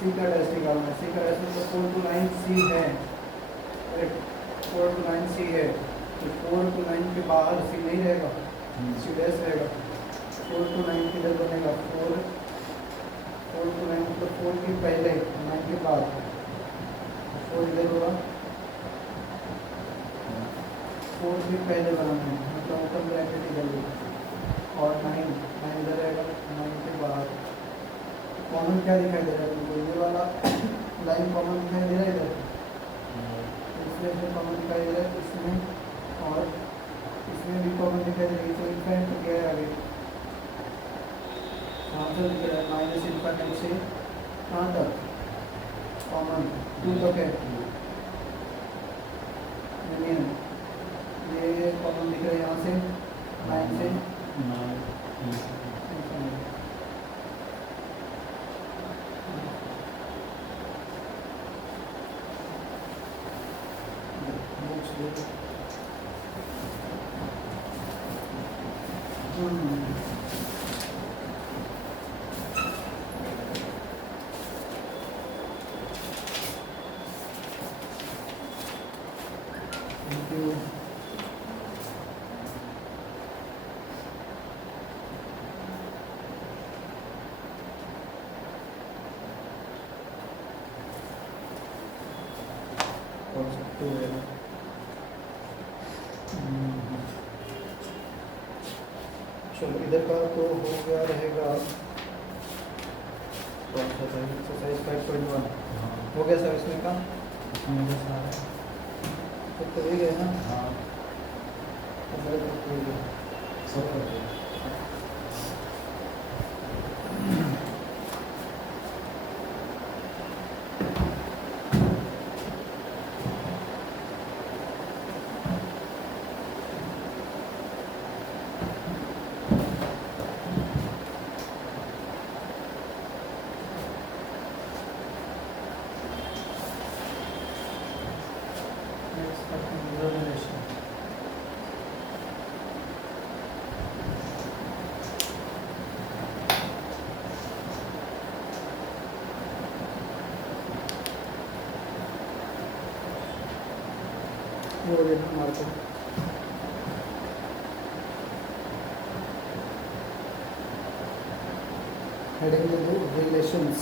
सी का डैश निकालना है। सी का डैश मतलब 4 to 9 सी है, करेक्ट, 4 to 9 सी है, तो 4 to 9 के बाहर सी नहीं रहेगा, सी डैश रहेगा। 4 to 9 किधर बनेगा, 4 to 9 मतलब 4 के पहले 9 के बाद 4 इधर होगा, 4 के पहले बनाना है मतलब ओपन ब्रैकेट इधर होगा, और 9 इधर रहेगा, 9 के बाद कॉमन क्या दिखाई दे रहा है तुमको, ये वाला लाइन कॉमन दिखाई दे रहा है इधर, इसमें कॉमन दिखाई दे रहा है, इसमें और इसमें भी कॉमन दिखाई दे रही है, तो इनफाइनाइट तो क्या है आगे आंसर दिख रहा है माइनस इनफाइनाइट से कहाँ तक कॉमन 2 तक है, यूनियन ये कॉमन दिख रहा है यहाँ से 9 से थैंक यू। चलो इधर का तो हो गया रहेगा, कौन सा था एक्सरसाइज 5.1 हो गया सर, इसमें का तो हो गया ना, हाँ सब वो देखो मार्को हेडिंग दे दो relations,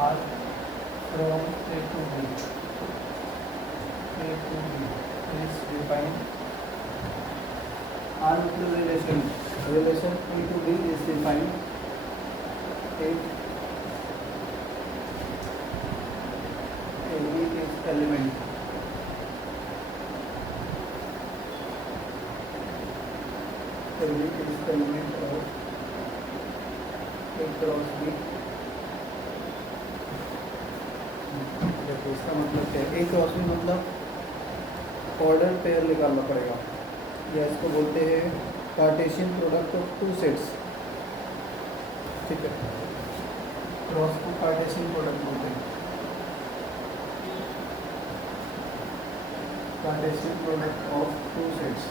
R from A to B. A to B is defined. R मतलब relation A to B is defined. If AB is element. AB is element of A cross B. इसका मतलब क्या है, एक cross में मतलब order pair निकालना पड़ेगा, या इसको बोलते हैं कार्टेशियन प्रोडक्ट ऑफ 2 सेट्स, ठीक है, क्रॉस को कार्टेशियन प्रोडक्ट बोलते हैं, कार्टेशियन प्रोडक्ट ऑफ 2 सेट्स,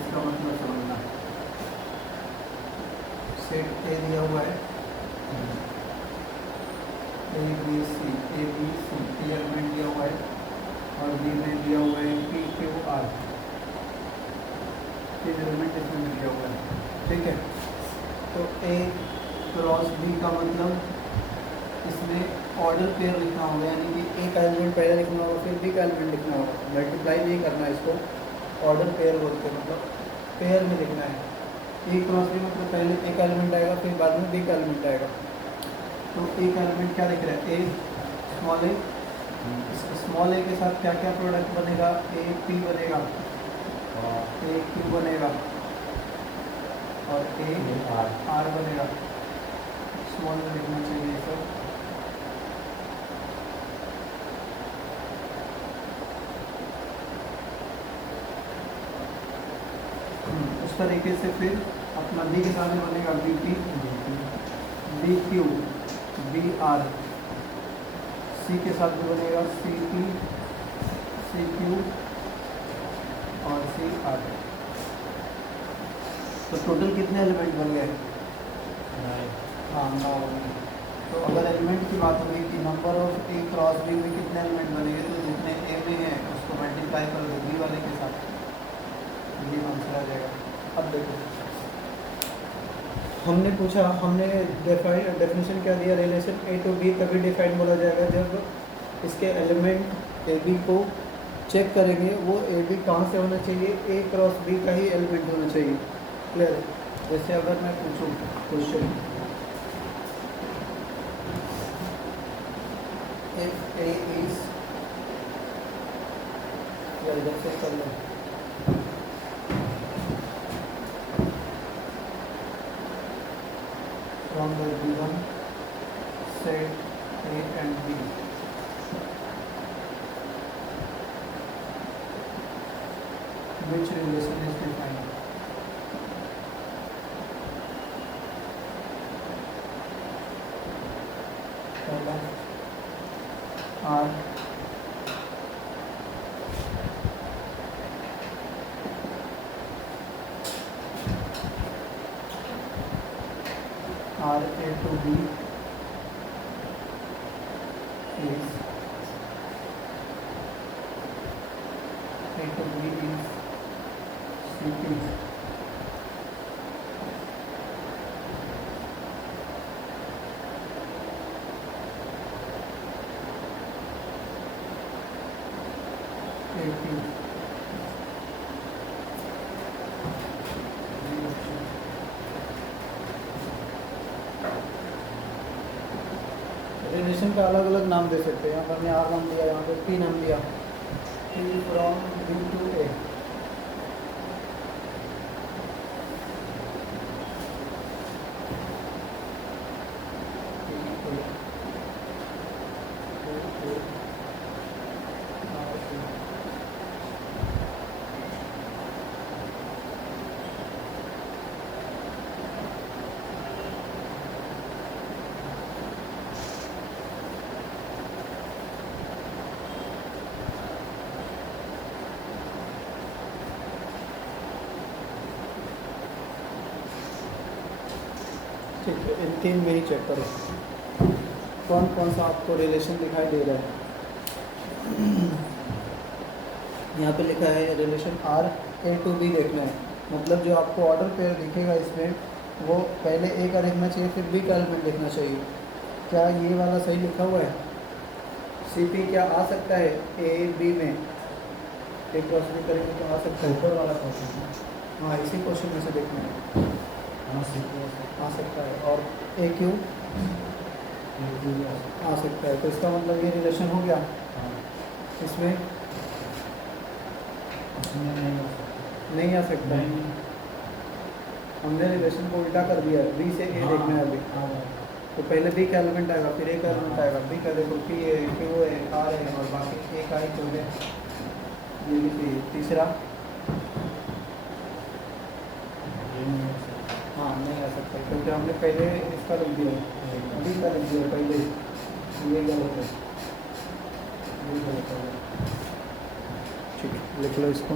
इसका मतलब समझना, सेट ए दिया हुआ है ए बी सी एलिमेंट दिया हुआ है, और बी में दिया हुआ है पी क्यू आर, तीन एलिमेंट इसमें दिया हुआ है, ठीक है। तो ए क्रॉस बी का मतलब इसमें ऑर्डर पेयर लिखना होगा, यानी कि ए का एलिमेंट पहले लिखना होगा फिर बी का एलिमेंट लिखना होगा, मल्टीप्लाई नहीं करना है इसको, ऑर्डर पेयर बोलते हैं, मतलब पेयर में लिखना है। ए क्रॉस बी मतलब पहले ए का एलिमेंट आएगा फिर बाद में बी का एलिमेंट आएगा, तो ए का एलिमेंट क्या लिख रहा है, ए स्मॉल ए, स्मॉल ए के साथ क्या क्या प्रोडक्ट बनेगा, ए पी बनेगा, ए क्यू बनेगा, और ए आर बनेगा, स्मॉल में लिखना चाहिए सब, तरीके से फिर अपना बी के साथ में बनेगा B P, B Q, B R, C के साथ भी बनेगा सी पी, सी क्यू और सी आर। तो टोटल कितने एलिमेंट बन गए? हाँ 9। तो अगर एलिमेंट की बात होगी कि number of A cross B में कितने एलिमेंट बनेंगे, तो जितने ए में है उसको मल्टीप्लाई कर दो बी वाले के साथ, ये आंसर आ जाएगा। अब देखो हमने पूछा, हमने डेफिनेशन क्या दिया, रिलेशन ए टू बी तभी डिफाइन बोला जाएगा जब इसके एलिमेंट ए बी को चेक करेंगे, वो ए बी कहाँ से होना चाहिए, ए क्रॉस बी का ही एलिमेंट होना चाहिए। क्लियर? जैसे अगर मैं पूछूँ क्वेश्चन if A is, या इधर से कर लो, from the given set A and B, which relation is defined? पहला R A to B is A to B is CP AP। Relation का अलग अलग नाम दे सकते हैं। यहाँ पर हमने आर नाम दिया, यहाँ पर पी नाम दिया, पी फ्रॉम बी टू ए। ठीक है, इन तीन में ही चेक करो कौन कौन सा आपको रिलेशन दिखाई दे रहा है। यहाँ पे लिखा है relation R A to B देखना है, मतलब जो आपको ऑर्डर पेयर दिखेगा इसमें वो पहले ए का लिखना चाहिए फिर बी का एलिमेंट लिखना चाहिए। क्या ये वाला सही लिखा हुआ है? सी पी क्या आ सकता है ए बी में? एक क्रॉस बी करेंगे तो आ सकता है, ऊपर वाला क्वेश्चन। हाँ इसी क्वेश्चन में से देखना है, आ सकता है। और ए क्यू आ सकता है, तो इसका मतलब ये रिलेशन हो गया। इसमें नहीं आ सकता है, हमने रिलेशन को उल्टा कर दिया। बी से ए देखना है अभी, तो पहले बी का एलिमेंट आएगा फिर ए का एलिमेंट आएगा। बी का देखो पी है, क्यू है, आर है और बाकी ए का ही तो है। ये लिखिए तीसरा, हाँ नहीं आ सकता क्योंकि हमने पहले इसका लिख दिया, बी का लिख दिया पहले, ये गलत है, ये गलत है। ठीक है लिख लो इसको।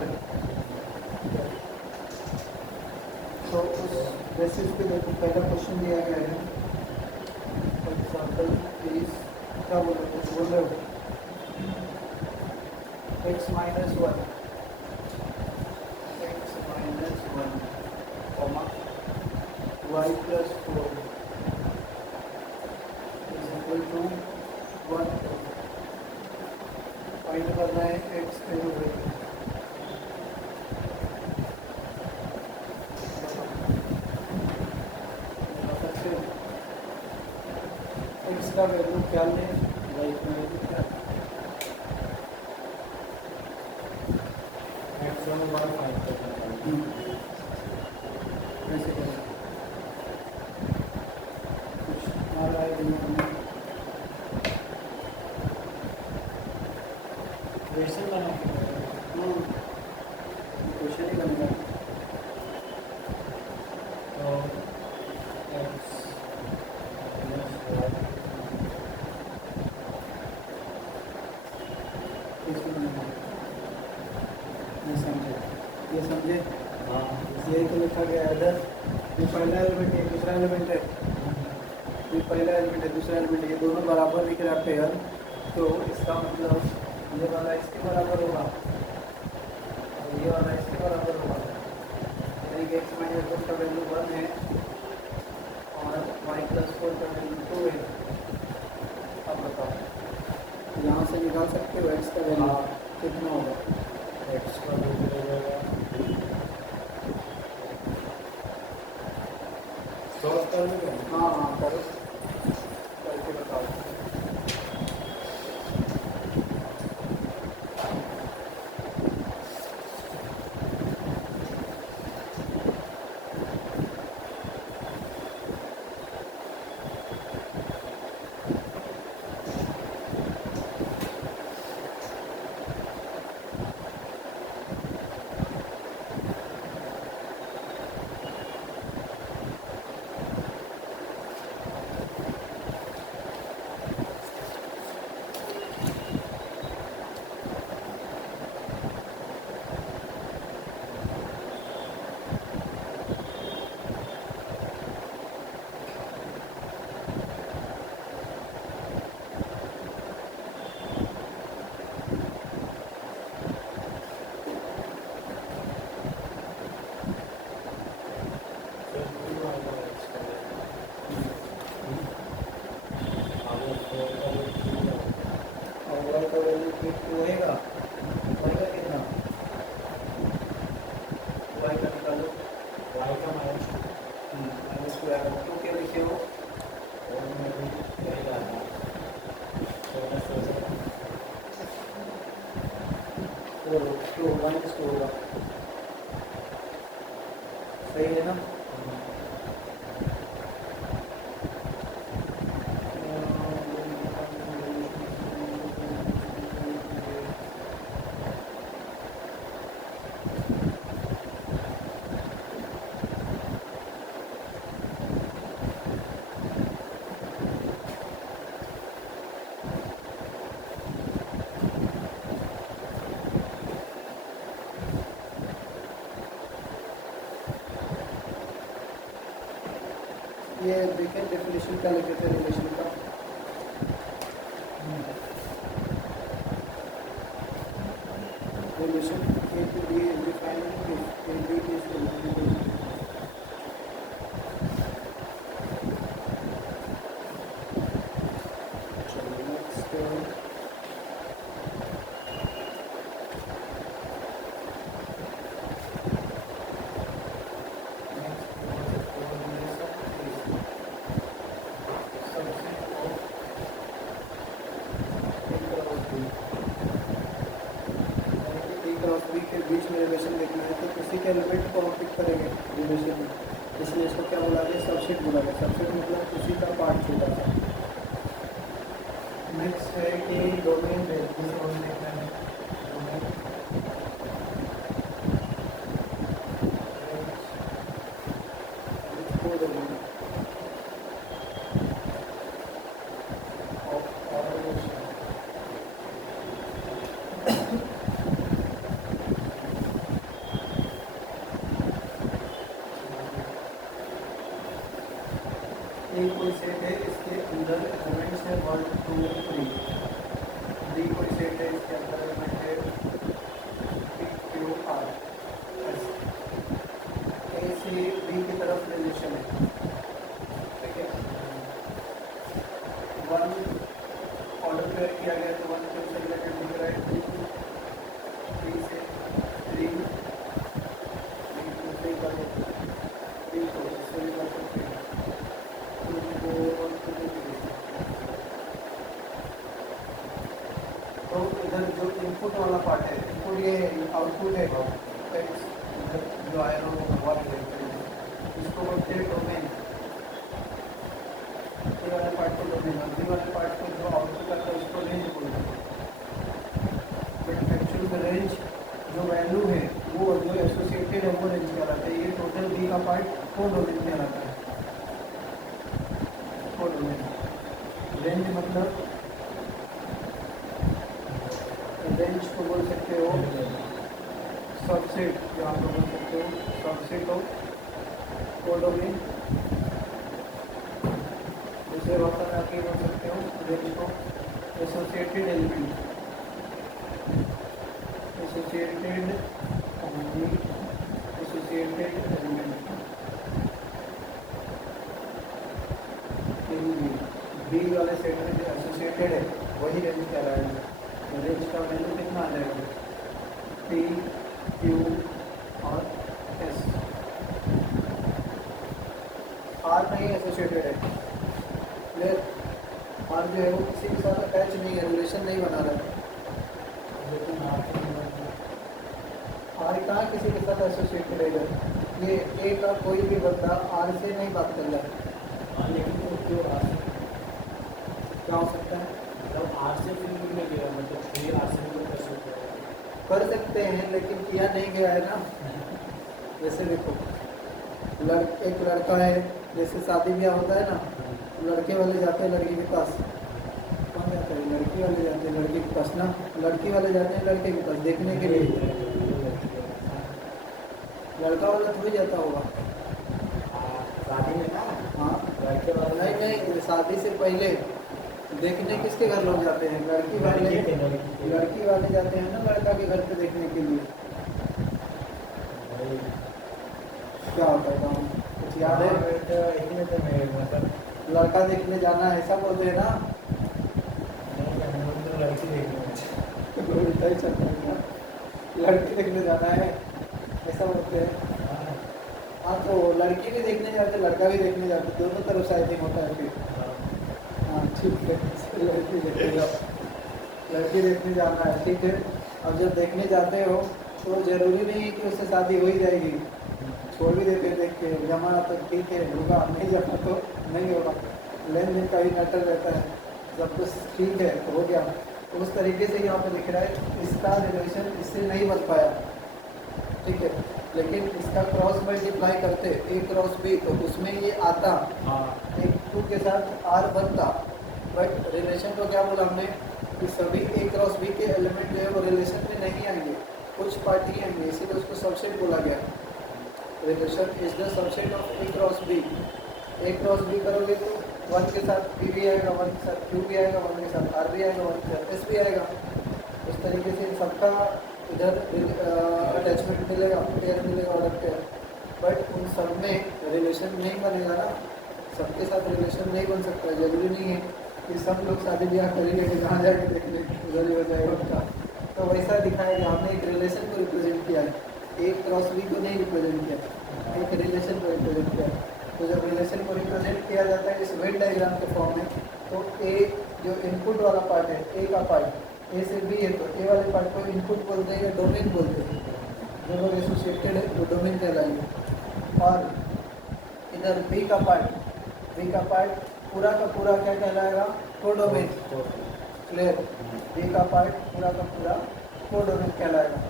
बराबर है। तो उस बेसिस पे देखो पहला क्वेश्चन दिया गया है, फॉर एग्जाम्पल प्लीज क्या बोल रहे हो, कुछ बोल रहे हो, x minus one comma y plus four is equal to one. Find करना है x एंड y। x का वैल्यू क्या लें, y का वैल्यू क्या लें? वैसे करें कुछ आ रहा है दिमाग में, वैसे बना क्वेश्चन ही बनेगा। तो x कैसे बनेगा ये समझे, ये समझे। हाँ ये तो लिखा गया है इधर, ये पहला एलिमेंट है, दूसरा एलिमेंट है, ये पहला एलिमेंट है, दूसरा एलिमेंट है, ये दोनों बराबर दिख रहा है पेयर, तो इसका मतलब ये वाला इसके बराबर होगा और ये वाला इसके बराबर होगा, यानी कि x माइनस वन का वैल्यू वन है और y प्लस फोर का वैल्यू टू है। अब बताओ यहाँ से निकाल सकते हो x का वैल्यू हाँ। कितना होगा? x का वैल्यू हो जाएगा सॉल्व कर लेंगे। हाँ हाँ करो, करके बताओ। और y का वैल्यू फिर टू रहेगा, y का कितना, y का निकालो, y का माइनस टू आएगा, टू क्या लिखे हो, फोर, टू माइनस टू होगा, सही है ना। ये देखें डेफिनेशन क्या लिखे थे रिलेशन का, relation A to B is defined if A B is के बीच में रिलेशन देखना है तो किसी के एलिमेंट को हम पिक करेंगे रिलेशन में, इसलिए इसको क्या बोला गया, सबसेट बोला गया। सबसेट मतलब उसी का पार्ट छोटा सा। नेक्स्ट है कि डोमेन देखना है, ए कोई सेट है, इसके अंदर एलिमेंट्स है 1 2 3। बी कोई सेट है, इसके अंदर एलिमेंट है पी क्यू आर एस। ए से बी की तरफ रिलेशन है, ठीक है। 1 ऑर्डर पेयर किया गया तो 1 क्यू से रिलेटेड दिख रहा है, 3 से 3 3 का 3 को इससे भी कर सकते हैं, 2 और 2 तो इधर जो इनपुट वाला पार्ट है, इनपुट ये आउटपुट है, टेक्स्ट इधर जो आया हो वो इसको बोलते हैं डोमेन। ये वाले पार्ट को डोमेन, और बी वाले पार्ट को जो आउटपुट आता है उसको रेंज बोलते हैं। बट एक्चुअल रेंज जो वैल्यू है वो जो एसोसिएटेड है वो रेंज कहलाता है। ये टोटल बी का पार्ट को डोमेन कहलाता है, को डोमेन। रेंज मतलब रेंज को बोल सकते हो सबसेट, जो आप लोग बोल सकते हो सबसेट ऑफ कोडोमेन। दूसरे भाषा में आप ये बोल सकते हो रेंज को associated element, associated element. B वाले सेट में जो एसोसिएटेड है वही रेंज कहलाएगा। रेंज का वैल्यू कितना आ जाएगा, पी क्यू और एस। आर नहीं एसोसिएटेड है, क्लियर। आर जो है वो किसी के साथ अटैच नहीं है, रिलेशन नहीं बना रहा है। लेकिन आर कहाँ किसी के साथ एसोसिएटेड है, ये ए का कोई भी बंदा आर से नहीं बात कर रहा है। लेकिन वो क्यों आर से क्या हो सकता है, मतलब आर से फिर में गया, मतलब फिर आर से भी कैसे कर सकते हैं लेकिन किया नहीं गया है ना। जैसे देखो एक लड़का है, जैसे शादी ब्याह होता है ना, लड़के वाले जाते हैं लड़की के पास, कौन जाता है, लड़की वाले जाते हैं लड़की के पास ना, लड़की वाले जाते हैं लड़के के पास देखने के लिए। लड़का वाला थोड़ी जाता होगा शादी में ना, हाँ, लड़के वाला नहीं शादी से पहले देखने किसके घर लोग जाते हैं, लड़की वाले जाते हैं ना लड़का के घर पे देखने के लिए। क्या होता है काम, कुछ याद है, मतलब लड़का देखने जाना है ऐसा बोलते हैं ना। लड़की देखने उल्टा ही चल रहा है ना, लड़की देखने जाना है ऐसा बोलते हैं। हाँ तो लड़की भी देखने जाते लड़का भी देखने जाते, दोनों तरफ से आई थिंक होता है फिर। हाँ ठीक है, लड़की देखने जाना है, ठीक है। अब जब देखने जाते हो तो ज़रूरी नहीं है कि उससे शादी हो ही जाएगी, छोड़ भी देते देख के, जमा तो ठीक है होगा, नहीं जमा तो नहीं होगा, लेन देन का ही मैटर रहता है। जब कुछ ठीक है तो हो गया। तो उस तरीके से यहाँ पे दिख रहा है इसका रिलेशन इससे नहीं बन पाया, ठीक है। लेकिन इसका क्रॉस मल्टीप्लाई करते ए क्रॉस बी तो उसमें ये आता, एक टू के साथ आर बनता। बट रिलेशन को क्या बोला हमने कि सभी ए क्रॉस बी के एलिमेंट जो है वो रिलेशन में नहीं आएंगे, कुछ पार्ट ही आएंगे, इसीलिए उसको सबसेट बोला गया। Relation is the subset of A cross B. A cross B करोगे तो 1 के साथ पी भी आएगा, 1 के साथ क्यू भी आएगा, 1 के साथ आर भी आएगा, 1 के साथ एस भी आएगा। इस तरीके से सबका इधर अटैचमेंट मिलेगा, पेयर मिलेगा, ऑर्डर पेयर। बट उन सब में रिलेशन नहीं बनेगा ना, सबके साथ रिलेशन नहीं बन सकता। जरूरी नहीं है कि सब लोग शादी ब्याह करेंगे कि जहाँ जाके देखने उधर ही हो जाएगा उनका। तो वैसा दिखाया गया, हमने एक रिलेशन को रिप्रेजेंट किया है, एक क्रॉस बी को नहीं रिप्रेजेंट किया, एक रिलेशन को रिप्रेजेंट किया। तो जब रिलेशन को रिप्रेजेंट किया जाता है इस वेन डायग्राम के फॉर्म में, तो ए जो इनपुट वाला पार्ट है, ए का पार्ट ए से बी है, तो ए वाले पार्ट को इनपुट बोलते हैं या डोमेन बोलते हैं। जो लोग एसोसिएटेड है वो डोमेन कहलाएंगे। और इधर बी का पार्ट पूरा का पूरा क्या कहलाएगा, कोडोमेन। क्लियर, बी का पार्ट पूरा का पूरा कोडोमेन कहलाएगा।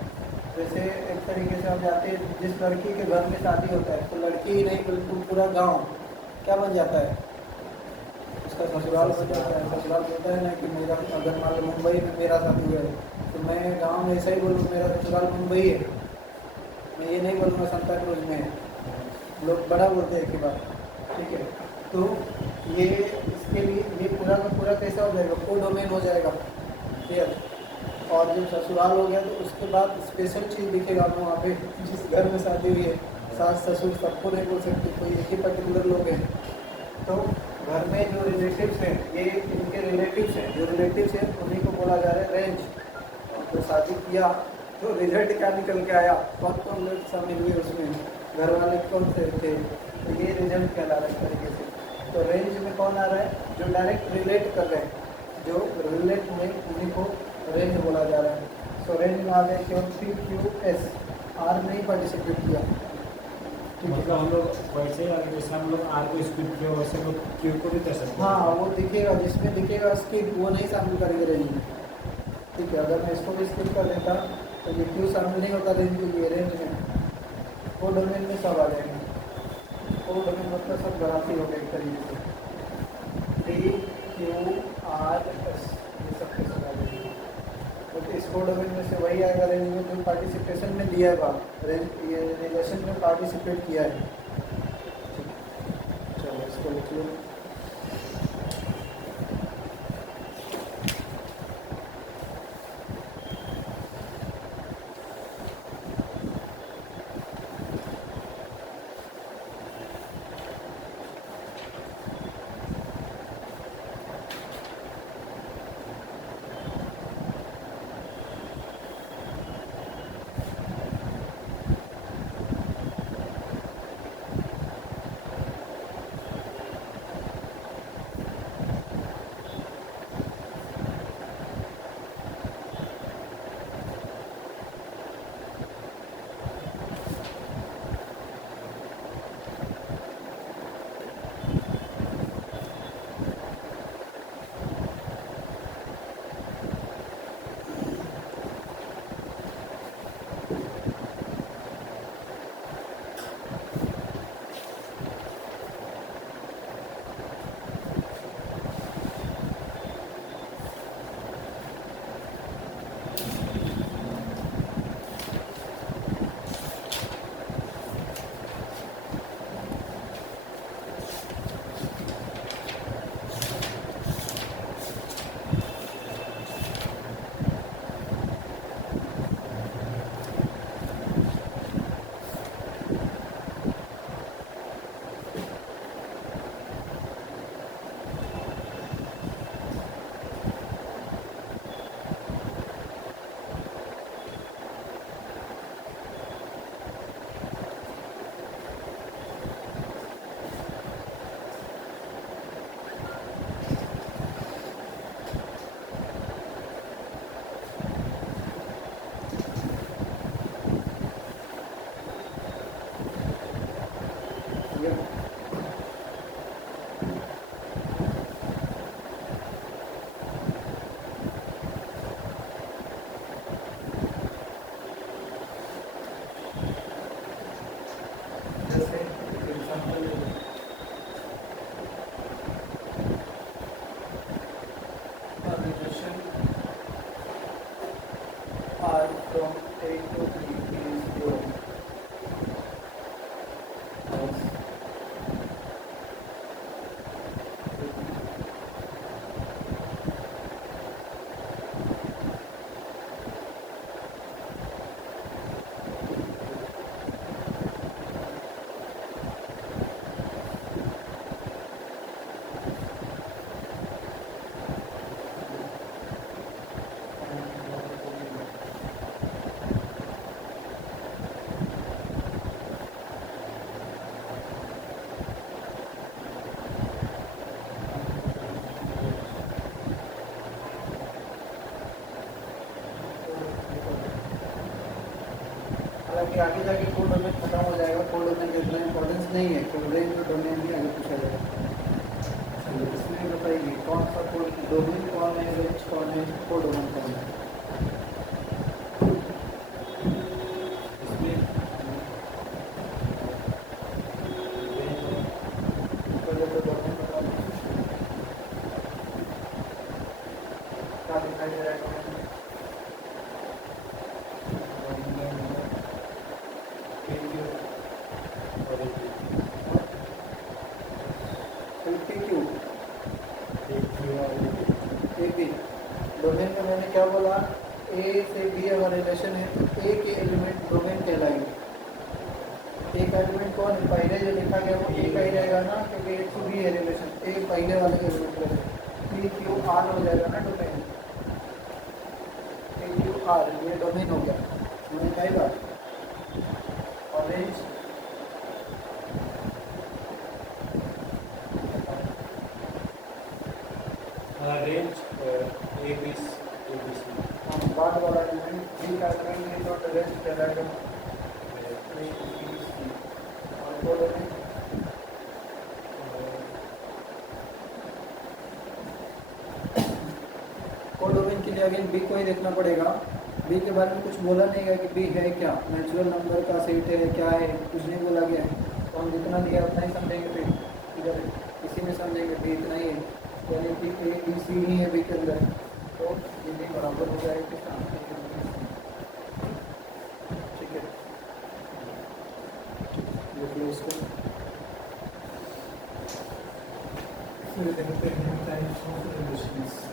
जैसे एक तरीके से हम जाते हैं, जिस लड़की के घर में शादी होता है तो लड़की ही नहीं बिल्कुल पूरा गांव क्या बन जाता है, उसका ससुराल बन जाता है। ससुराल बोलता है ना कि मेरा, अगर मान लो मुंबई में मेरा शादी हुआ है तो मैं गांव में ऐसा ही बोलूँ मेरा ससुराल मुंबई है, मैं ये नहीं बोलूँगा सांता क्रूज में है। लोग बड़ा बोलते हैं एक बार, ठीक है। तो ये इसके लिए ये पूरा का पूरा कैसा हो जाएगा, को डोमेन हो जाएगा, क्लियर। और जब ससुराल हो गया तो उसके बाद स्पेशल चीज़ दिखेगा आपको वहाँ पे, जिस घर में शादी हुई है, सास ससुर सबको नहीं बोल सकते, कोई एक ही पर्टिकुलर लोग हैं। तो घर में जो रिलेटिव्स हैं, ये इनके रिलेटिव्स हैं, जो रिलेटिव्स हैं उन्हीं को बोला जा रहा है रेंज। तो शादी किया तो रिजल्ट क्या निकल के आया, कौन कौन लोग शामिल हुए उसमें, घर वाले कौन से थे, तो ये रिजल्ट कहला रहा है तरीके से। तो रेंज में कौन आ रहा है, जो डायरेक्ट रिलेट कर रहे हैं, जो रिलेट हुए उन्हीं को रेंज बोला जा रहा है। सो रेंज में आ गए केवल PQS, आर नहीं पार्टिसिपेट किया, ठीक मतलब है। हम लोग वैसे ही आगे जैसे हम लोग आर को स्किप किया वैसे हम लोग क्यू को भी कर सकते हैं। हाँ वो दिखेगा, जिसमें दिखेगा स्किप वो नहीं शामिल करेंगे रेंज में, ठीक है। अगर मैं इसको भी स्किप कर देता तो ये क्यू शामिल नहीं होता रेंज में, ये रेंज में को डोमेन में सब आ जाएंगे। को डोमेन मतलब सब ग्राफी हो गए एक तरीके से, PQRS ये सब के सब आ जाएंगे। तो इस को डोमेन में से वही आएगा रेंज में जो पार्टिसिपेशन में दिया है, रेंज ये रिलेशन में पार्टिसिपेट किया है, ठीक है। चलो इसको लिख लो। हालांकि आगे जाके कोड डोमेन खत्म हो जाएगा, कोड डोमेन इतना इंपॉर्टेंस नहीं है, कोड रेंज और डोमेन भी आगे पूछा जाएगा। चलिए इसमें बताइए कौन सा कोड डोमेन कौन है, रेंज कौन है, कोड डोमेन कौन है। पहले तो डोमेन बता दो क्या दिखाई दे रहा है डोमेन में। PQ डोमेन में मैंने क्या बोला, ए से बी अगर रिलेशन है तो ए के एलिमेंट डोमेन कहलाएंगे। ए का एलिमेंट कौन है, पहले जो लिखा गया वो ए का ही रहेगा ना, क्योंकि ए टू बी है रिलेशन, ए पहले वाले एलिमेंट रहेगा। पी क्यू आर हो जाएगा ना डोमेन, ए क्यू आर ये डोमेन हो गया। मैंने कई बार orange range A B C बाद वाला एलिमेंट बी का एलिमेंट है तो रेंज कहलाएगा ए बी सी। और कोड में कोड डोमेन के लिए अगेन बी को ही देखना पड़ेगा। बी के बारे में कुछ बोला नहीं गया कि बी है क्या, नेचुरल नंबर का सेट है क्या है, कुछ नहीं बोला गया है। तो हम जितना दिया उतना ही समझेंगे, फिर इधर इसी में समझेंगे बी इतना ही है, यानी कि ए बी सी ही है बी के अंदर, तो ये भी बराबर हो जाएगा कि सामने के अंदर। ठीक है, लिख लो इसको। फिर देखते हैं types of relations.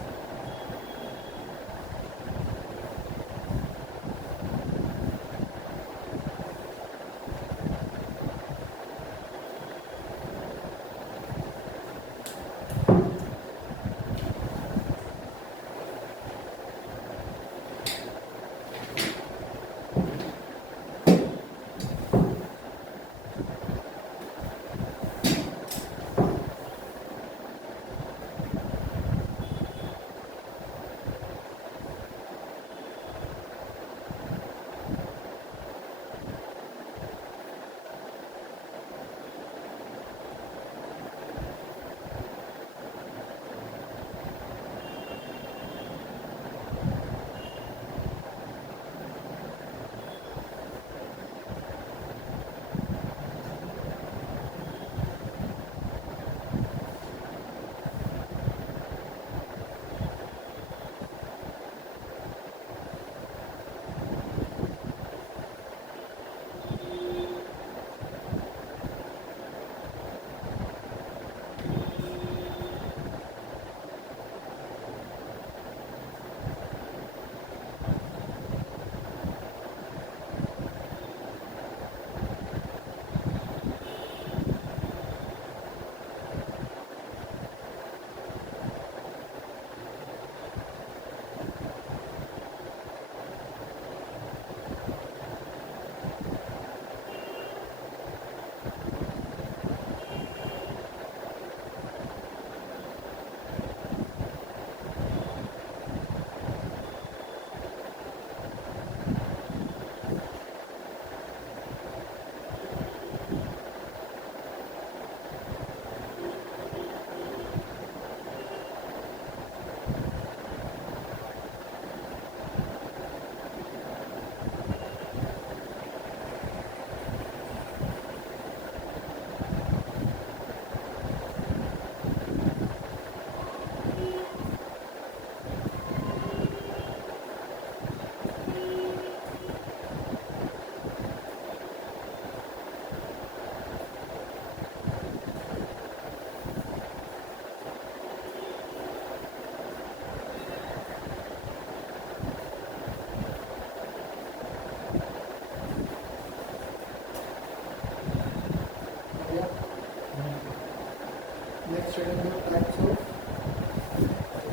Next, showing the types of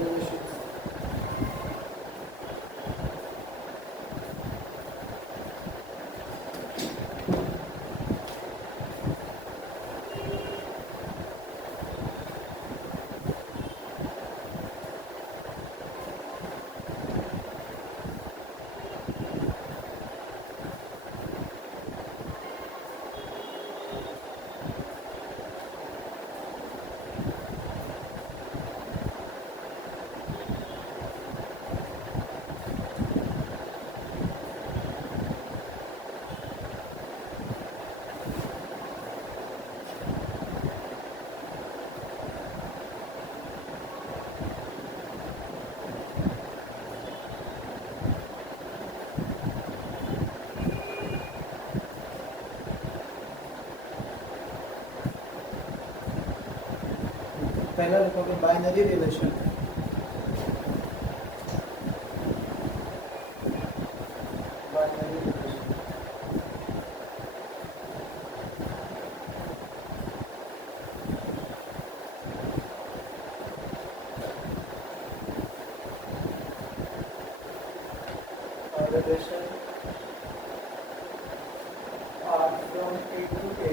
relations. पहला लिखोगे binary relation, relation R from A to A.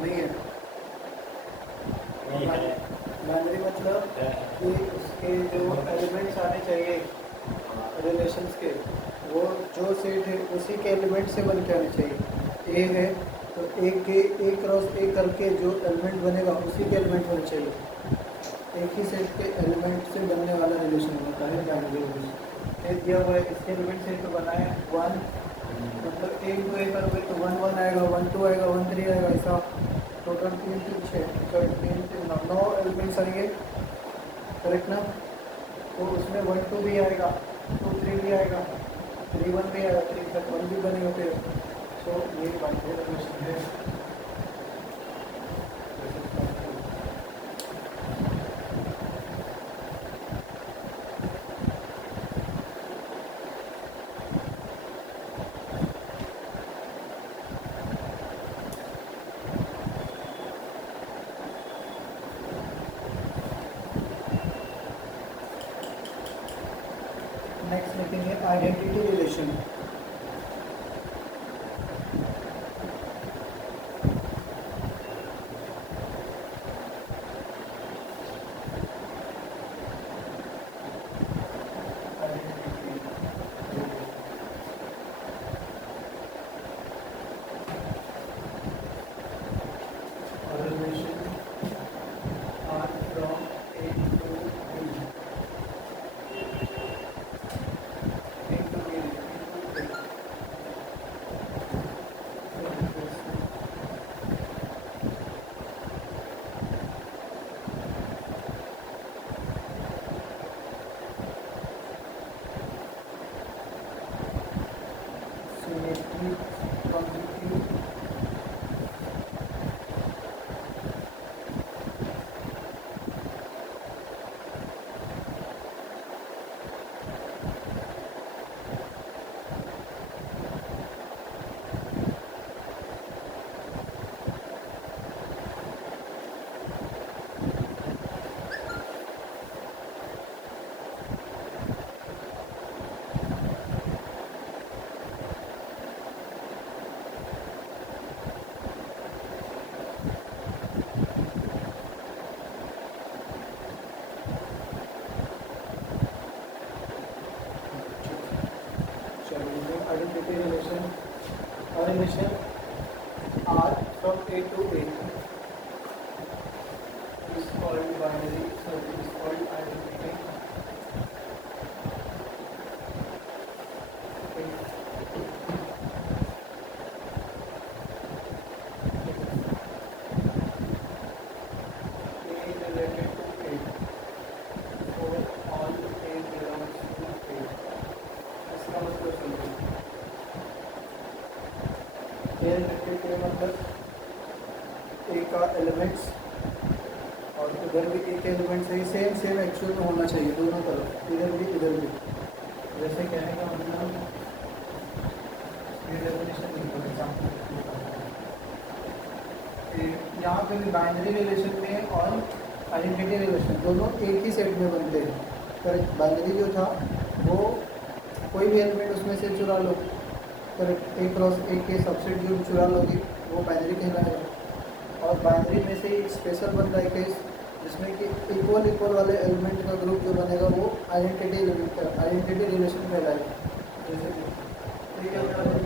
नहीं है बाइनरी मतलब कि उसके जो एलिमेंट्स आने चाहिए रिलेशंस के, वो जो सेट है उसी के एलिमेंट से बन के आने चाहिए। ए है तो ए के ए क्रॉस ए करके जो एलिमेंट बनेगा उसी के एलिमेंट होने चाहिए। एक ही सेट के एलिमेंट से बनने वाला रिलेशन होता है बाइनरी रिलेशन। ए दिया हुआ है, इसके एलिमेंट से तो बना है 1, मतलब ए टू ए करोगे तो 1 1 आएगा, 1 2 आएगा, 1 3 आएगा, ऐसा टोटल 3 3 6 3 3 9 एलिमेंट्स आएंगे, करेक्ट ना। तो उसमें 1 2 भी आएगा, 2 3 भी आएगा, 3 1 भी आएगा, 3 तक 1 भी बने होते हैं। तो ये बाइनरी रिलेशन है। नेक्स्ट लिखेंगे identity relation. Identity relation, a relation R from A to A is called binary, so it is called identity. A related to A, so all A belongs to A. इसका मतलब समझो, ए related के मतलब ए का elements और उधर भी ए के एलिमेंट्स है, सेम सेम एक्चुअल में होना चाहिए दोनों तरफ, इधर भी। जैसे कहने का मतलब ये डेफिनेशन यहाँ पे भी बाइनरी रिलेशन में और आइडेंटिटी रिलेशन दोनों एक ही सेट में बनते हैं। पर बाइनरी जो था वो कोई भी एलिमेंट उसमें से चुरा लो, पर एक क्रॉस एक के सबसेट जो चुरा लोगी वो बाइनरी कहलाएगा। और बाइनरी में से एक स्पेशल बनता है केस जिसमें कि इक्वल वाले एलिमेंट का ग्रुप जो बनेगा वो आइडेंटिटी रिलेशन कहलाएगा। जैसे ठीक है,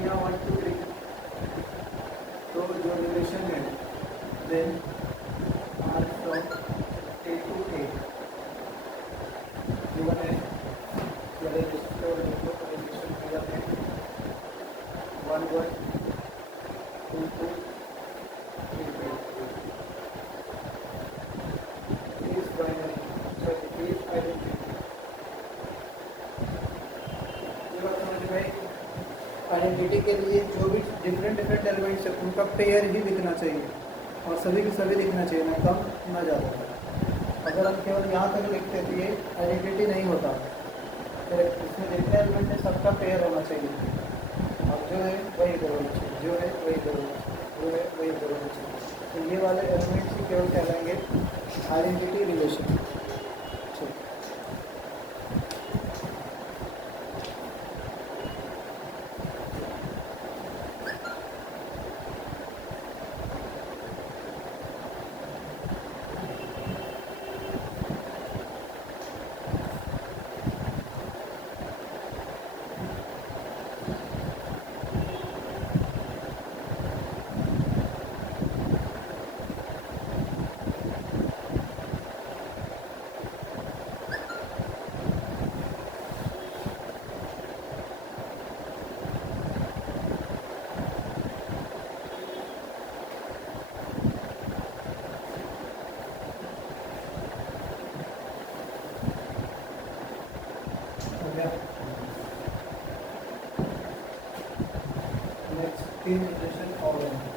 यहाँ 1 2 3 तो जो रिलेशन है then R from A to A given है, रिलेशन किया है 1 1 2 2 3 3 is binary, sorry is identity। ये बात समझ में आई? आइडेंटिटी के लिए जो भी डिफरेंट एलिमेंट्स है उनका पेयर ही दिखना चाहिए और सभी के सभी दिखना चाहिए, ना कम ना ज़्यादा। अगर हम केवल यहाँ तक लिखते तो ये आइडेंटिटी नहीं होता, फिर इसमें जितने एलिमेंट है सबका पेयर होना चाहिए। अब जो है वही करो, जो है वही करो, जो है वही करो। तो ये वाले एलिमेंट्स ही केवल कहलाएंगे आइडेंटिटी रिलेशन। Next, तीन रिलेशन और हैं।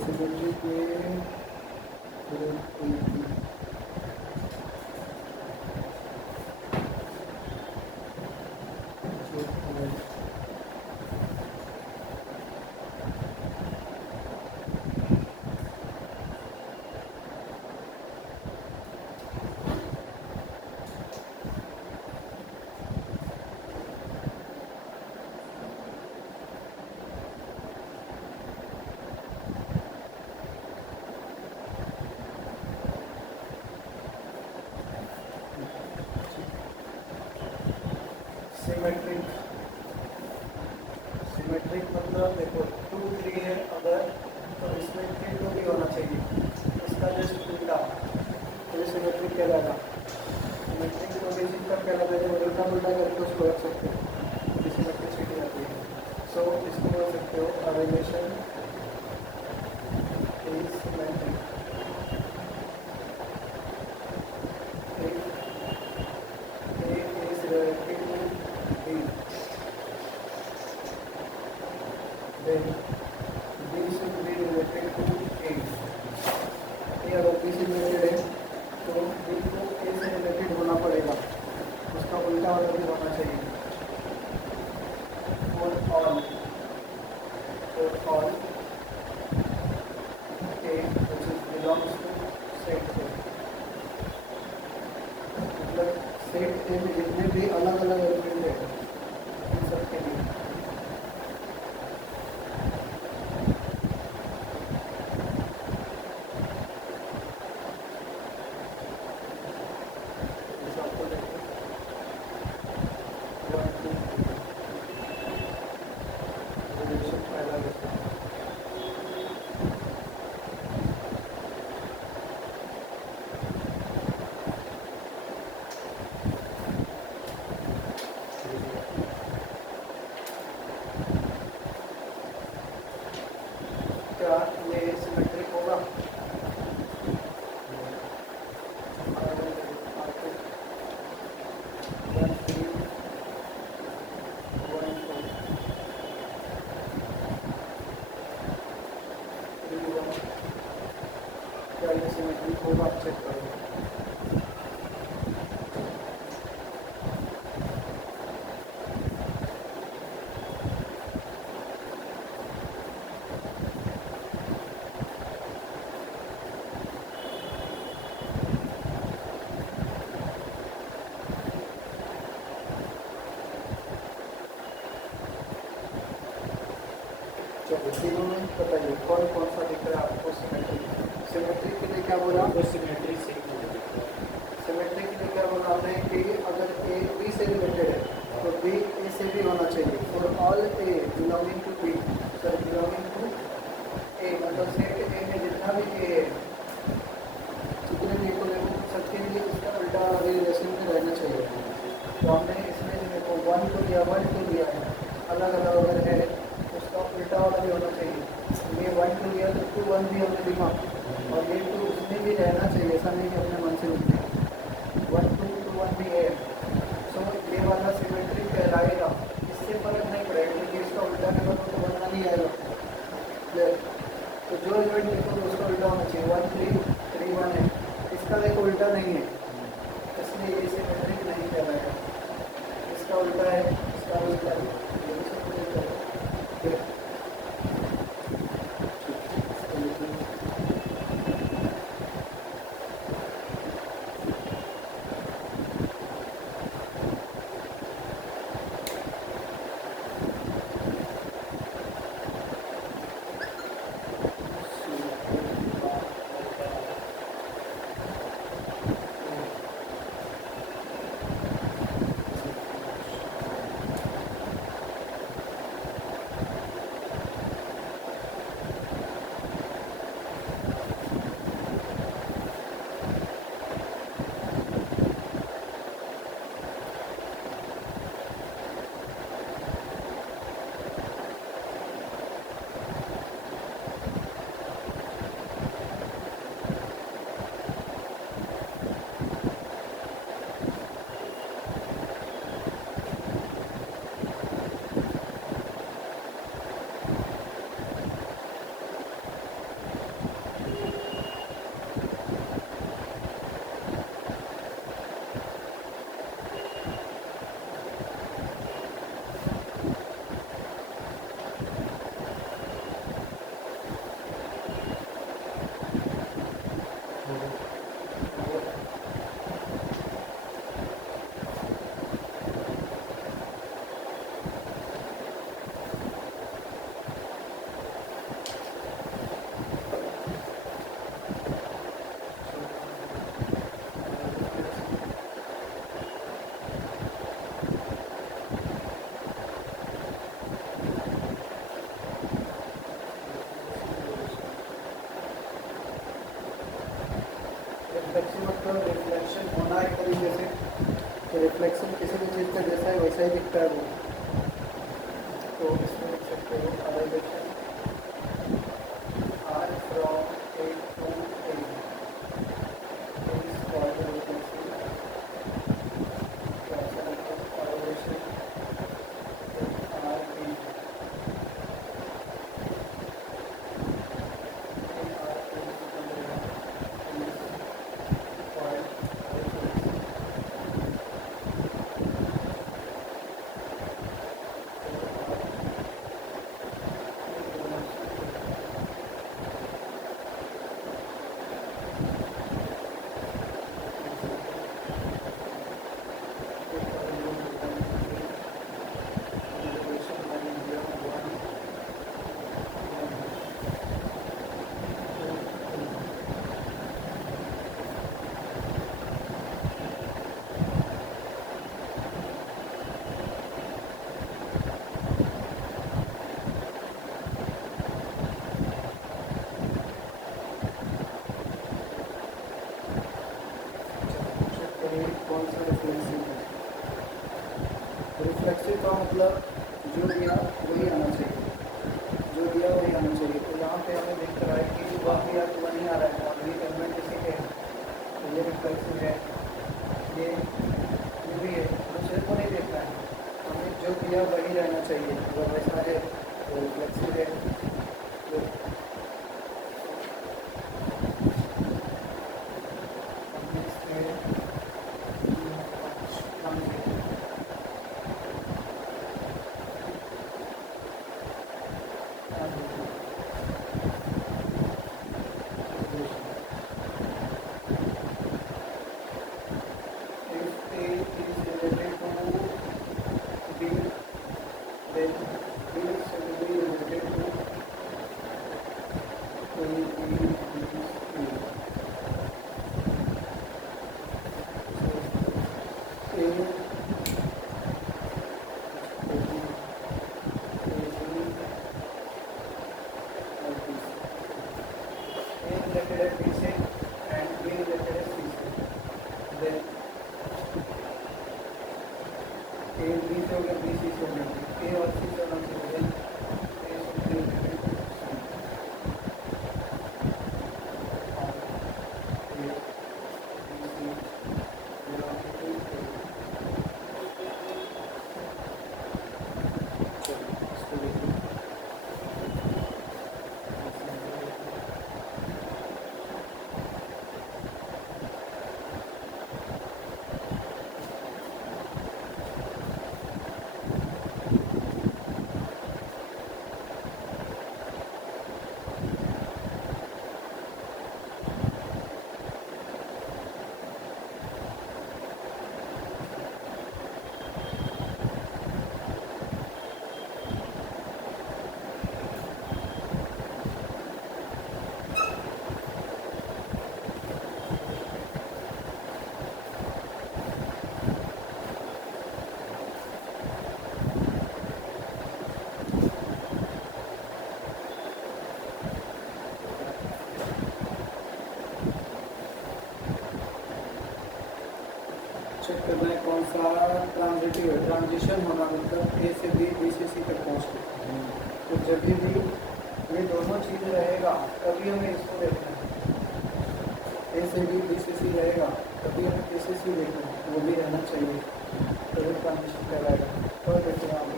सिमेट्री के सिमेट्रिक मतलब देखो 2 3 है अगर, तो इसमें 3 2 भी होना चाहिए, इसका जस्ट उल्टा, तो ये सिमेट्रिक कहलाएगा। सिमेट्रिक तो बेसिक का कहलाता है, जब उल्टा उल्टा करके उसको रख सकते हो तो सिमेट्रिसिटी आती है। सो इसको बोल सकते हो relation is symmetric. Then B should be related to A। ये अगर B से रिलेटेड है तो B को A से रिलेटेड होना पड़ेगा, उसका उल्टा वाला भी होना चाहिए। For all A which is belongs to set A, मतलब सेट A में जितने भी अलग अलग एलिमेंट है इन सब के लिए चेक करो। चलो तीनों में बताइए कौन कौन सा दिख रहा है आपको सिमेट्रिक। सिमेट्रिक के लिए क्या बोला? तो सिमेट्री से सिमेट्रिक के लिए क्या बोला आपने कि अगर ए बी से रिलेटेड है तो बी ए से भी होना चाहिए। For all A belonging to B, sir belonging to A मतलब सेट ए में जितना भी ए है, जितने भी को देखो सबके लिए उसका उल्टा रिलेशन में रहना चाहिए। तो हमने इसमें जो देखो 1 को लिया 1 को लिया है, अलग अलग अगर है उसका उल्टा वाला भी होना चाहिए। ये 1 को लिया तो 2 1 भी हमने लिखा और ये 2 उसमें भी रहना चाहिए, ऐसा नहीं कि अपने मन से लिखते हैं। 1 2 2 1 भी है। सो ये वाला सिमेट्रिक कहलाएगा। इससे फर्क नहीं पड़ेगा क्योंकि इसका उल्टा के बाद तो बनना नहीं आएगा। तो जो इवेंट देखो तो उसका उल्टा होना चाहिए। 1 3 3 1 है, इसका देखो उल्टा नहीं है, इसलिए ये सिमेट्रिक नहीं कहलाएगा। इसका उल्टा है, इसका उल्टा है, ये भी सब कुछ उल्टा है। ठीक है। रिफ्लेक्शन मतलब रिफ्लेक्शन होना एक तरीके से, तो रिफ्लेक्शन किसी भी चीज़ का जैसा है वैसा ही दिखता है वो। तो इसमें लिख सकते हो अलाइजेशन R from A to A is called reflection. अलाइजेशन आर बी कौन सा रिफ्लेक्सिव है। रिफ्लेक्सिव का मतलब जो दिया वही आना चाहिए, जो दिया वही आना चाहिए। तो यहाँ पे हमें दिख रहा है कि वह दिया तो वही आ रहा है, अभी एलिमेंट किसी के तो ये रिफ्लेक्सिव है, ये भी है। दूसरे को नहीं देखना है, हमें जो दिया वही रहना चाहिए। अगर वैसा है तो रिफ्लेक्सिव है। चेक करना है कौन सा ट्रांजिटिव है, ट्रांजिशन होना मतलब ए से बी, बी से सी तक पहुँचना। तो जब भी ये दोनों चीज़ रहेगा तभी हमें इसको देखना है। ए से बी, बी से सी रहेगा तभी हमें ए से सी देखना है, वो भी रहना चाहिए तभी ट्रांजिशन कहलाएगा। तो देखिए यहाँ पे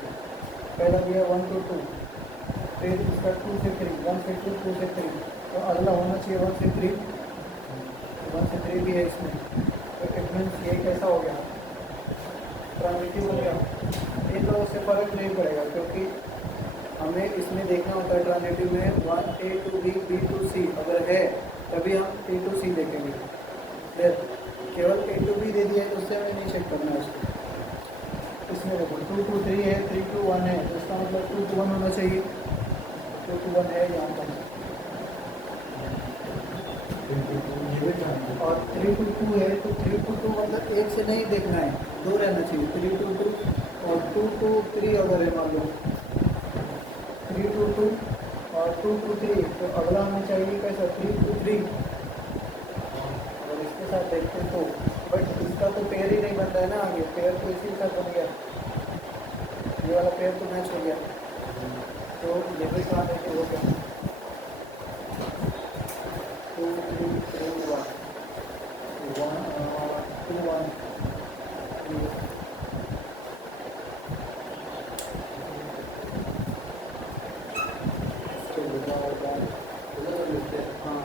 पहला दिया 1 to 2, फिर इसका 2 से 3, 1 से 2, 2 से 3, तो अगला होना चाहिए 1 से 3, 1 से 3 भी है इसमें। तो इट मीन्स ये कैसा हो गया, ट्रांजिटिव हो गया। ये तो उससे फर्क नहीं पड़ेगा क्योंकि हमें इसमें देखना होता है ट्रांजिटिव में 1 A to B, B to C अगर है तभी हम A to C देखेंगे। फिर केवल A to B दे दिया है तो उससे हमें नहीं चेक करना है उसको। इसमें देखो 2 to 3 है, 3 to 1 है, तो इसका मतलब 2 to 1 होना चाहिए। 2 to 1 है यहाँ पर, और 3 to 2 है तो 3 to 2 मतलब एक से नहीं देखना है, दो रहना चाहिए। 3 to 2 और 2 to 3 अगर है मान लो 3 to 2 और 2 to 3, तो अगला हमें चाहिए कैसा 3 to 3। अगर इसके साथ देखते तो बट इसका तो पेयर ही नहीं बनता है ना, आगे पेयर तो इसी के साथ बन गया, ये वाला पेयर तो मैच हो गया, तो ये भी कहाँ देखिए हो गया 2 3 3 1 2 1 हाँ।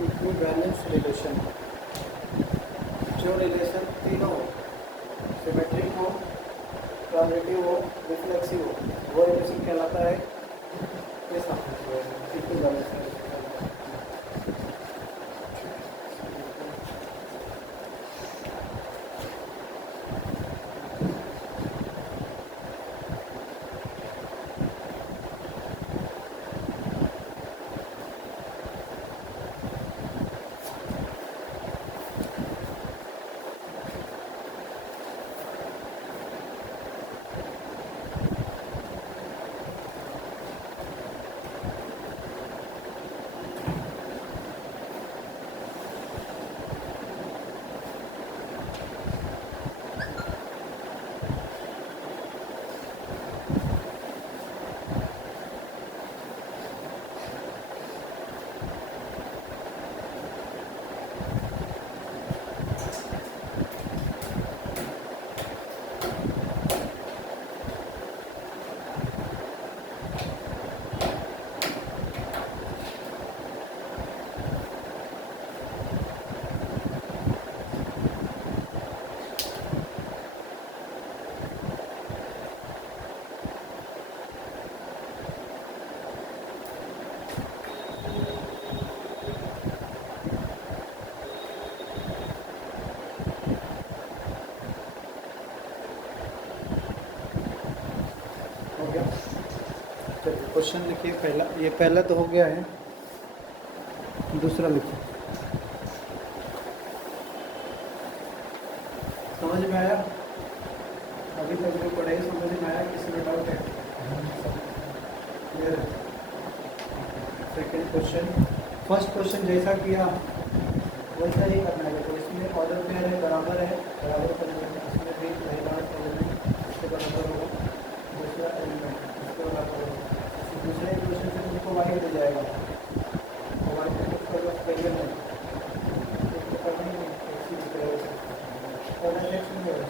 इक्विवेलेंस रिलेशन, जो रिलेशन तीनों सिमेट्रिक हो, ट्रांजिटिव हो, रिफ्लेक्सिव हो, वो रिलेशन कहलाता है कैसा, इक्विवेलेंस रिलेशन। क्वेश्चन लिखिए पहला, ये पहला तो हो गया है, दूसरा लिखिए। समझ में आया? अभी तक जो पढ़े समझ में आया? किसी में डाउट है? क्लियर है? सेकेंड क्वेश्चन, फर्स्ट क्वेश्चन जैसा किया वैसा ही करना है। तो इसमें ऑर्डर पेयर है, बराबर है, बराबर करना है। इसमें भी पहला एलिमेंट इसके बराबर होगा, दूसरा एलिमेंट इसके बराबर होगा। दूसरे क्वेश्चन से तुमको वाई मिल जाएगा, और वाई को उसका जो पहले में इसको करना ही नहीं, ऐसी दिख रहा है। पहला सेक्शन में है,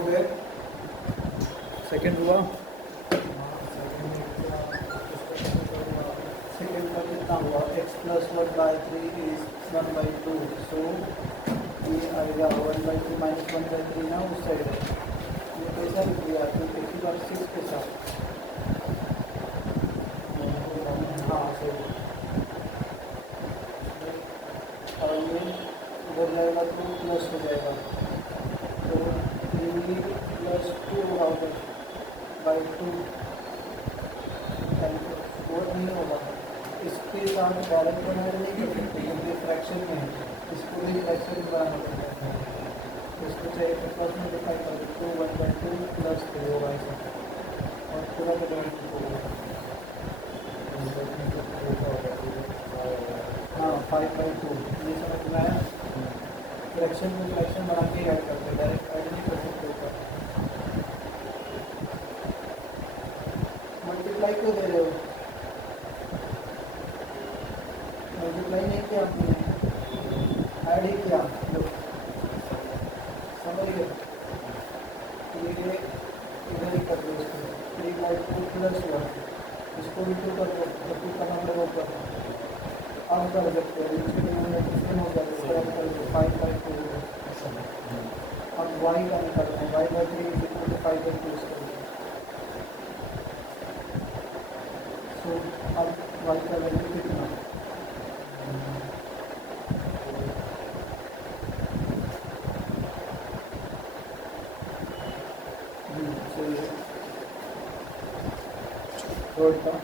हो गए सेकंड हुआ सेकंड का कितना हुआ x प्लस 1/3 इज 1/2 सो ये आएगा 1/2 माइनस 1/3 ना उस साइड है ये कैसा लिख दिया तो देखिए आप 6 के साथ हाँ सही और ये उधर जाएगा तो प्लस हो जाएगा तो 3 प्लस 2 होगा उधर बाई 2 फोर नहीं होगा इसके साथ डायरेक्ट बनाया नहीं कर सकते क्योंकि फ्रैक्शन में है इसको भी फ्रैक्शन में बनाना पड़ता है तो इसको चाहिए तो प्लस में डिफाइन कर दो 1/2 प्लस 2 होगा ऐसा और पूरा का पूरा 2 होगा हाँ 5/2 ये समझ में आया फ्रैक्शन में फ्रैक्शन बना के ऐड करते हैं डायरेक्ट ऐड नहीं कर सकते ऊपर मल्टीप्लाई क्यों दे रहे हो मल्टीप्लाई नहीं किया आपने ऐड ही किया लो समझ गए ये इधर ही कर दो इसको 3/2 प्लस 1 इसको भी 2 कर दो तो 2 का नंबर ऊपर अब कर सकते हैं नीचे में हो जाएगा इसको अब कर दो 5/2 अब y का निकालना है y/3 = 5/2 इसको सो अब y का वैल्यू कितना सही है थर्ड का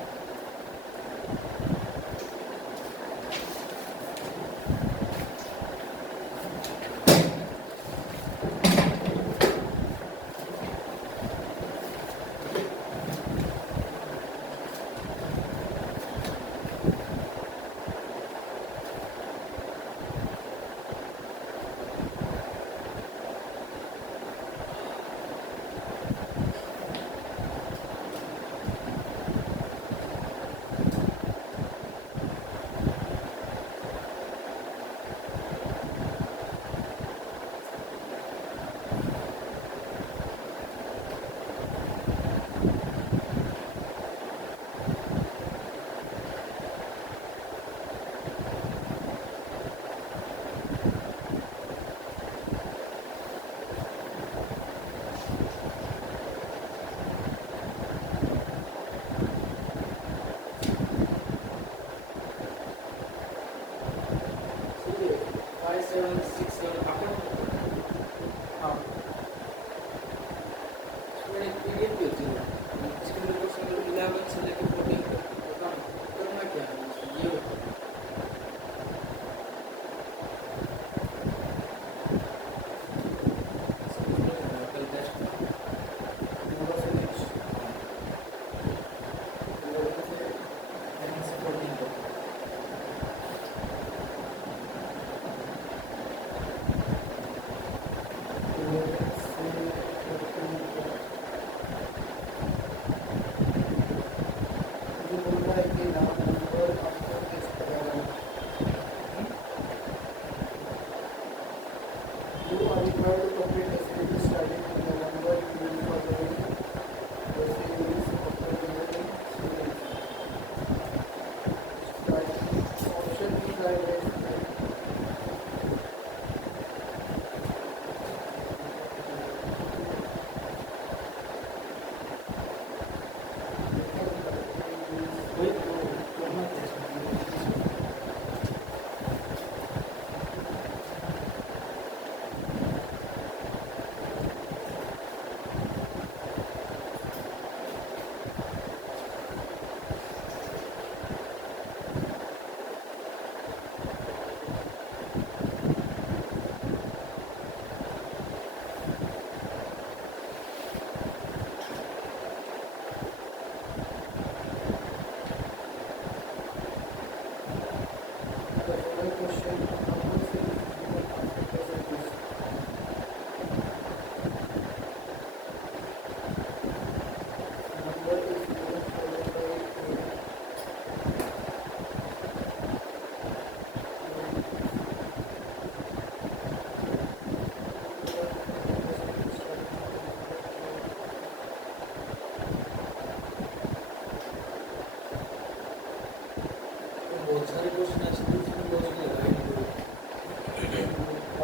हाँ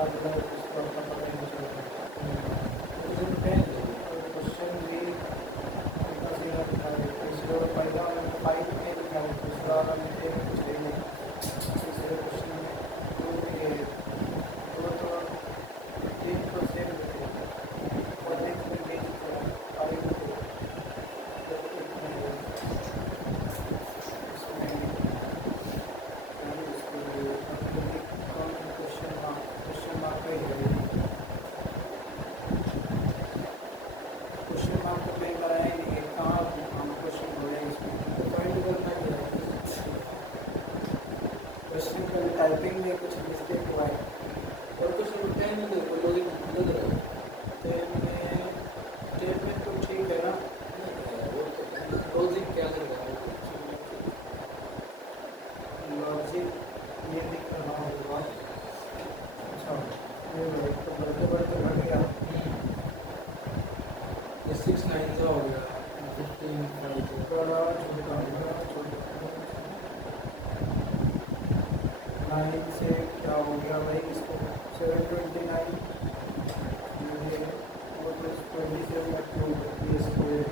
मतलब उसको अपना पता नहीं चलता। तो जो टेन क्वेश्चन भी उनका सीधा दिखा रहे थे, इसलिए वो पहला वाला में 5 में दिखा रहे थे, दूसरा वाला में 10 कुछ है नहीं। तीसरे क्वेश्चन में 2 ये 2 तो 3 तो सेम थे और एक में भी 5 थे, तो एक में है। इसमें क्वेश्चन मार्क का ही है। क्वेश्चन मार्क तो कहीं पर आया ही नहीं है, कहाँ हम क्वेश्चन हो रहे हैं इसमें पॉइंट करना क्या है। क्वेश्चन का टाइपिंग में कुछ मिस्टेक हुआ है। और कुछ टेन में देखो लॉजिक लग रहा है। 10 में तो ठीक है ना। वो तो लॉजिक क्या लग रहा है? लॉजिक ये दिख रहा होगा। अच्छा ये तो बढ़ते बढ़ते बढ़ गया। ये 6 9 का हो गया 15 5 बड़ा छोटा 9 से क्या हो गया भाई, इसको 729 ये वो तो 27 का क्यूब ये स्क्वायर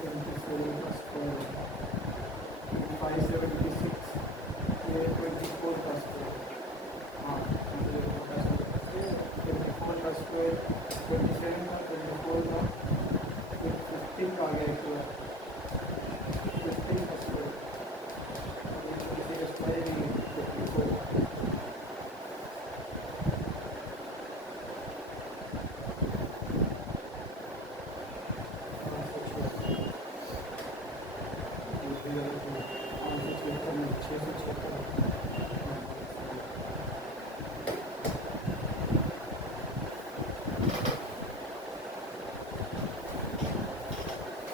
27 का स्क्वायर 576 ये 24 का स्क्वायर। हाँ 24 का स्क्वायर 27 का 24 का 15 का आ गया एक बार 15 का स्क्वायर स्क्वायर ही 54।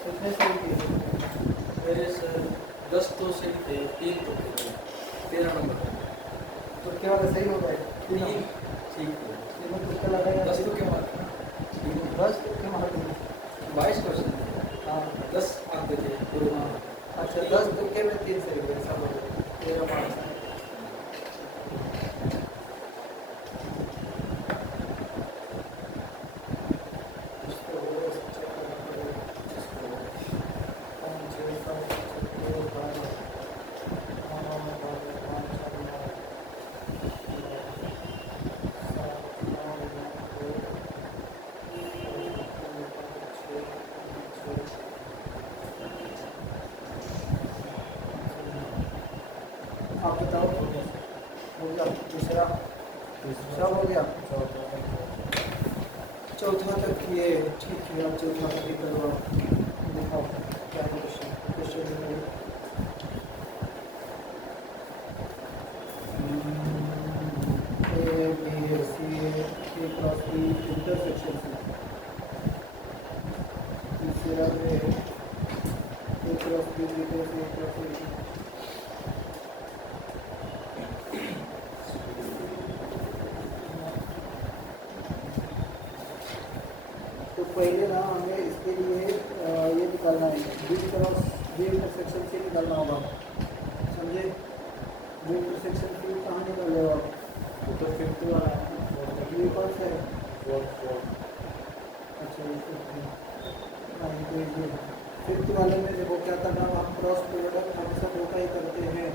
कितने सही किए? मेरे सर 10 तो सही थे 3 तो थे 13 नंबर तो क्या वाला सही हो गए? 3 ठीक थे। इसमें तुक्का लगाया 10 तो क्या मार्क ना बस तुक्के मार दिए। 22 क्वेश्चन हाँ 10 आते थे पूरे हाँ अच्छा 10 तुक्के में 3 सही हुए सब हो गए 13 मार्क्स। इसको हो गए सब चेक करना पड़ेगा। 5 6 7 8 12 आप बताओ हो गया तीसरा सब हो गया। चौथा तक ये ठीक है। आप चौथा तक ही करो। आप दिखाओ क्या question A B C A cross B intersection से तीसरा में A cross B B cross A cross A. तो पहले ना हमें इसके लिए ये निकालना है बी क्रॉस बी इंटरसेक्शन से निकालना होगा। समझे? बी इंटरसेक्शन से कहाँ निकाल रहे हो आप? तो 5th वाला है ये कौन सा है? 4 अच्छा ये 5th। हाँ ये तो ये 5th वाले में देखो क्या करना है, हम क्रॉस प्रोडक्ट हमेशा 2 का ही करते हैं।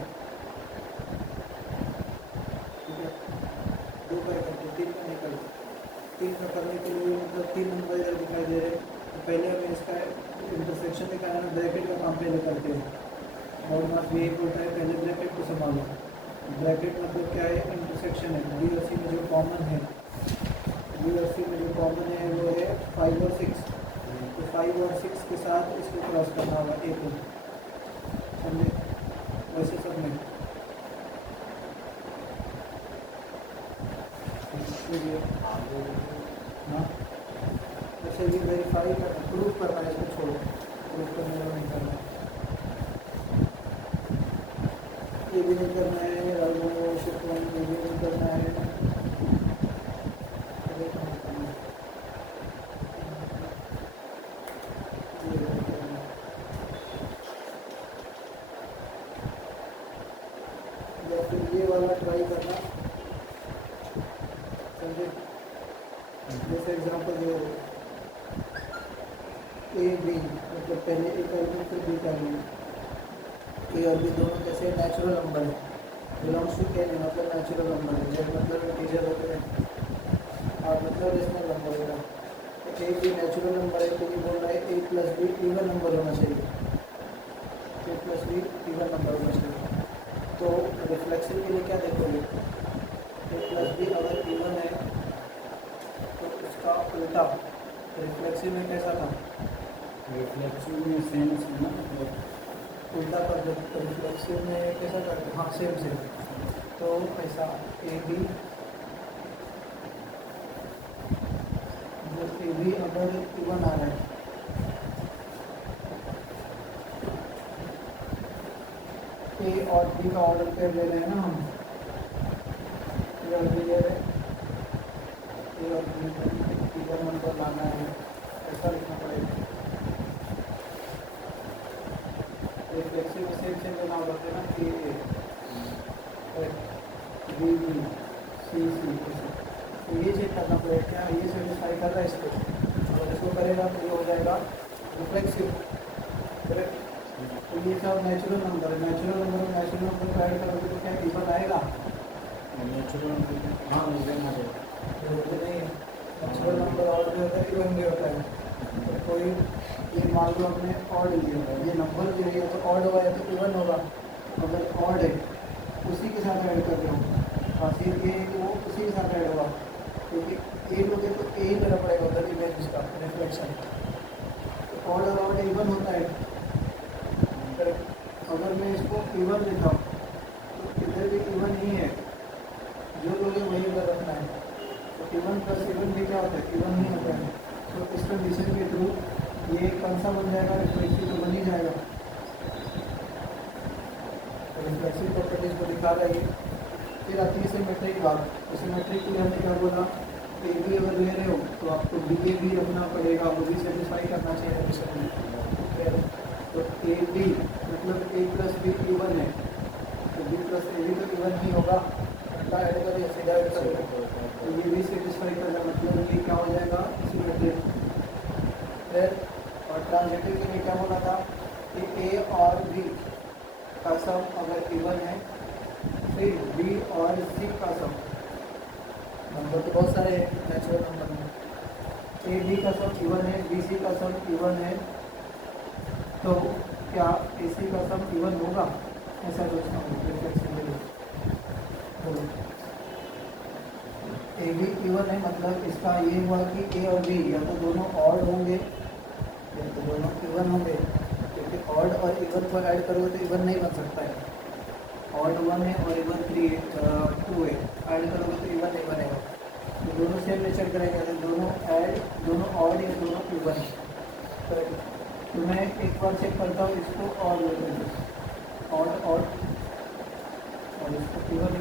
ठीक है 2 का ही करते हैं 3 का नहीं करते। 3 का करने के लिए मतलब 3 नंबर इधर दिखाई दे रहे हैं। तो पहले हमें इसका इंटरसेक्शन निकालना है, ब्रैकेट का काम पहले करते हैं। और मास भी एक होता है पहले ब्रैकेट को संभालो। ब्रैकेट मतलब क्या है? इंटरसेक्शन है। बी और सी में जो कॉमन है, बी और सी में जो कॉमन है वो है 5 और 6। तो 5 और 6 के साथ इसको क्रॉस करना होगा ए को। समझे? वैसे सब में हाँ वैसे भी वेरीफाई करना प्रूफ करना है, इसको छोड़ो प्रूफ करने वाला नहीं करना। ये भी नहीं करना है और वो शिफ्ट वन ये भी नहीं करना है। अरे कहाँ करना है? ये भी नहीं करना है। या फिर ये वाला ट्राई करना एग्जांपल ये हो ए बी, मतलब पहले ए का एलिमेंट फिर बी का एलिमेंट। ए और बी दोनों कैसे नेचुरल नंबर है, बिलोंग्स टू ए मतलब नेचुरल नंबर है, जेड मतलब इंटीजर होते हैं और मतलब रेशनल नंबर होगा। तो ए बी नेचुरल नंबर है तो ये बोल रहा है ए प्लस बी इवन नंबर होना चाहिए, ए प्लस बी इवन नंबर होना चाहिए। तो रिफ्लेक्शन के लिए क्या देखोगे, ए प्लस बी अगर इवन है तो उसका उल्टा रिफ्लेक्सिव में कैसा था, रिफ्लेक्शन में सेंस है ना, उल्टा कर दो तो रिफ्लेक्सिव में कैसा करते, हाँ सेम सेम। तो ऐसा ए बी, जो ए बी अगर इवन आ रहा है ए और बी का ऑर्डर पेयर ले रहे हैं ना हम, ए और बी ले रहे हैं, ए और बी इवन नंबर लाना है, ऐसा लिखना पड़ेगा। रिफ्लेक्सिव में सेम सेम लेना होगा ना, ए बी बी सी सी, तो ये चेक करना पड़ेगा क्या ये सेटिस्फाई कर रहा है इसको, अगर इसको करेगा तो ये हो जाएगा रिफ्लेक्सिव, करेक्ट। तो ये सब नेचुरल नंबर है, नेचुरल नंबर को ऐड करोगे तो क्या इवन आएगा, नेचुरल हाँ इवन आ जाएगा। जरूरी नहीं है, नेचुरल नंबर और भी होता है इवन भी होता है। तो कोई ये मान लो अपने ऑड लिया है, ये नंबर जो है तो ऑड हुआ है तो इवन होगा, अगर ऑड है उसी के साथ ऐड कर रहे हो, हाँ फिर ये वो उसी के साथ ऐड होगा, क्योंकि ए लोगे तो ए ही करना पड़ेगा उधर इमेज उसका रिफ्लेक्शन। तो ऑड और ऑड इवन होता है, अगर मैं इसको इवन लेता हूँ तो इधर भी इवन ही है, जो लोगे वही इधर रखना है। तो इवन प्लस इवन भी क्या होता है, इवन ही होता है। तो इस कंडीशन के थ्रू ये कौन सा बन जाएगा, रिफ्लेक्सिव तो बन ही जाएगा। तो रिफ्लेक्सिव प्रॉपर्टीज को दिखा रहा है। फिर आती है सिमेट्रिक बात। तो सिमेट्रिक के लिए हमने क्या बोला, ए बी अगर ले रहे हो तो आपको बी ए भी रखना पड़ेगा, वो भी सेटिस्फाई करना चाहिए हमेशा। तो ए बी मतलब ए प्लस बी इवन है, तो बी प्लस ए भी तो इवन ही होगा, उल्टा ऐड करें सीधा ऐड करें तो ये भी सेटिस्फाई करना, मतलब ये क्या हो जाएगा सिमेट्रिक। फिर और ट्रांजिटिव के लिए क्या बोला था कि ए और बी का सम अगर इवन है, फिर बी और सी का सम, नंबर तो बहुत सारे हैं नेचुरल नंबर में, ए बी का सम इवन है, बी सी का सम इवन है, तो क्या ए सी का सम इवन होगा, ऐसा सोचना होगा। ए बी इवन है मतलब इसका ये हुआ कि ए और बी या तो दोनों ऑड होंगे या तो दोनों इवन होंगे, क्योंकि ऑड और इवन को ऐड करोगे तो इवन नहीं बन सकता है। ऑड 1 है और इवन 2 है, ऐड करोगे तो इवन नहीं बनेगा। तो दोनों सेम नेचर करेंगे, अगर दोनों ऑड या दोनों इवन है। तो मैं एक बार चेक करता हूँ इसको ऑड ऑड और इसको इवन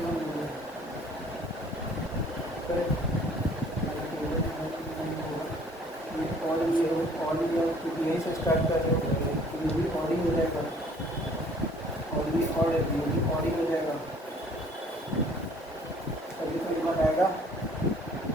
बोलो, क्योंकि यहीं से स्टार्ट कर रहे हो, ये भी ऑड ही हो जाएगा, और भी ऑड है, ये भी ऑड ही हो जाएगा, तभी तो इवन आएगा।